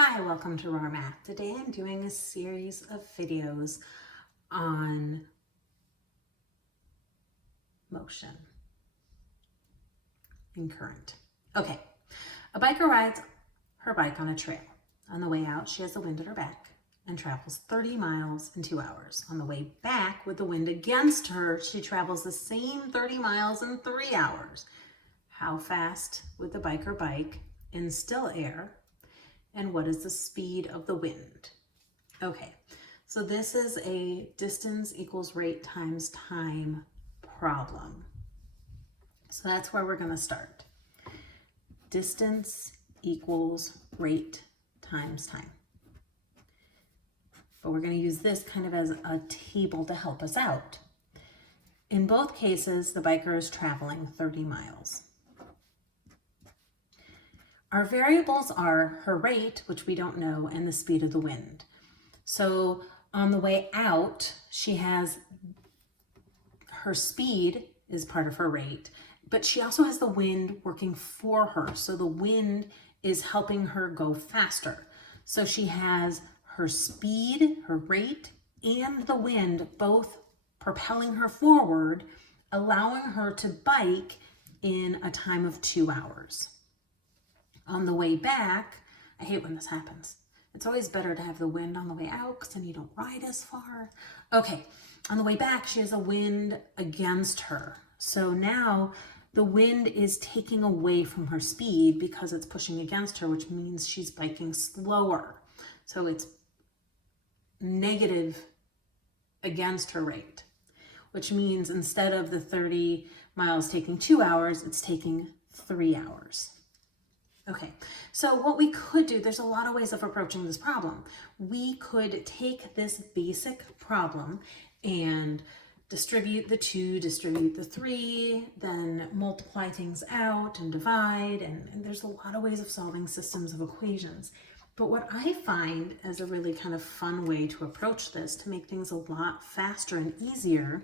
Hi, welcome to Roar Math. Today I'm doing a series of videos on motion and current. Okay, a biker rides her bike on a trail. On the way out, she has the wind at her back and travels 30 miles in 2 hours. On the way back, with the wind against her, she travels the same 30 miles in 3 hours. How fast would the biker bike in still air? And what is the speed of the wind? Okay, so this is a distance equals rate times time problem. So that's where we're going to start. Distance equals rate times time. But we're going to use this kind of as a table to help us out. In both cases, the biker is traveling 30 miles. Our variables are her rate, which we don't know, and the speed of the wind. So on the way out, she has her speed is part of her rate, but she also has the wind working for her. So the wind is helping her go faster. So she has her speed, her rate, and the wind both propelling her forward, allowing her to bike in a time of 2 hours. On the way back, I hate when this happens. It's always better to have the wind on the way out because then you don't ride as far. Okay, on the way back, she has a wind against her. So now the wind is taking away from her speed because it's pushing against her, which means she's biking slower. So it's negative against her rate, which means instead of the 30 miles taking 2 hours, it's taking 3 hours. Okay, so what we could do, there's a lot of ways of approaching this problem. We could take this basic problem and distribute the 2, distribute the 3, then multiply things out and divide, and there's a lot of ways of solving systems of equations. But what I find as a really kind of fun way to approach this, to make things a lot faster and easier,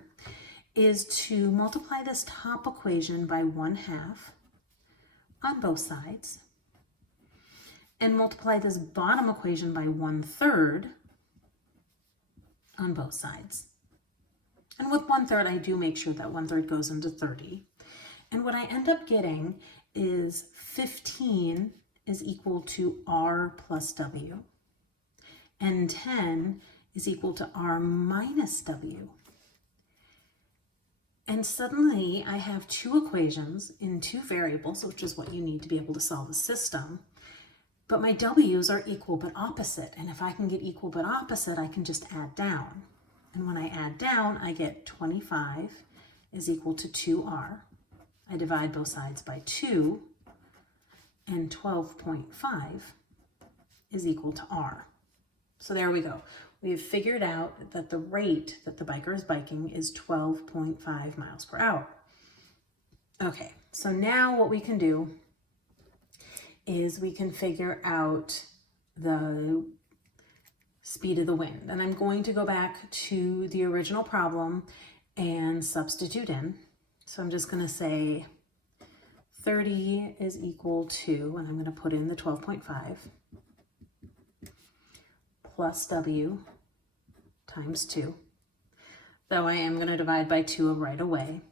is to multiply this top equation by 1/2 on both sides, and multiply this bottom equation by 1/3 on both sides. And with 1/3, I do make sure that 1/3 goes into 30. And what I end up getting is 15 is equal to R plus W, and 10 is equal to R minus W. And suddenly I have 2 equations in 2 variables, which is what you need to be able to solve a system. But my W's are equal but opposite. And if I can get equal but opposite, I can just add down. And when I add down, I get 25 is equal to 2R. I divide both sides by 2, and 12.5 is equal to R. So there we go. We've figured out that the rate that the biker is biking is 12.5 miles per hour. Okay, so now what we can do is we can figure out the speed of the wind. And I'm going to go back to the original problem and substitute in. So I'm just going to say 30 is equal to, and I'm going to put in the 12.5 plus W times 2. Though I am going to divide by 2 right away.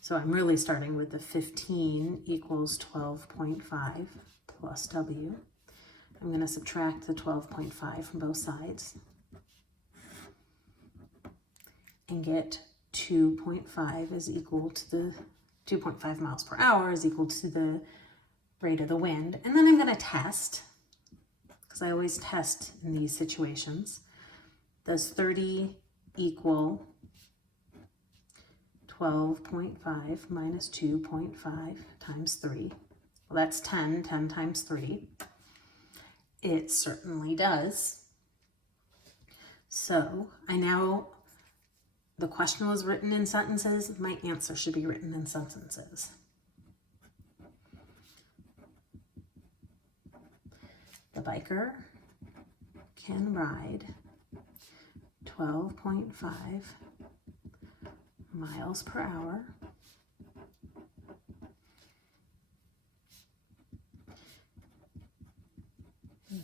So I'm really starting with the 15 equals 12.5 plus W. I'm going to subtract the 12.5 from both sides and get 2.5 is equal to the 2.5 miles per hour is equal to the rate of the wind. And then I'm going to test, because I always test in these situations. Does 30 equal 12.5 minus 2.5 times 3? Well, that's 10. 10 times 3. It certainly does. So the question was written in sentences. My answer should be written in sentences. The biker can ride 12.5 miles per hour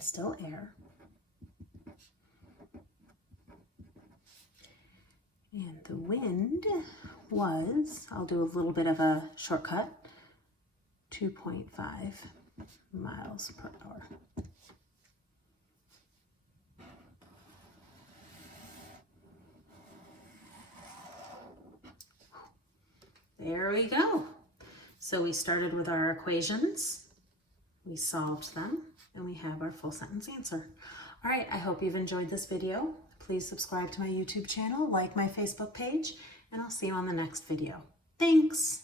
is still air. And the wind was, I'll do a little bit of a shortcut, 2.5 miles per hour. There we go. So we started with our equations, we solved them, and we have our full sentence answer. All right, I hope you've enjoyed this video. Please subscribe to my YouTube channel, like my Facebook page, and I'll see you on the next video. Thanks.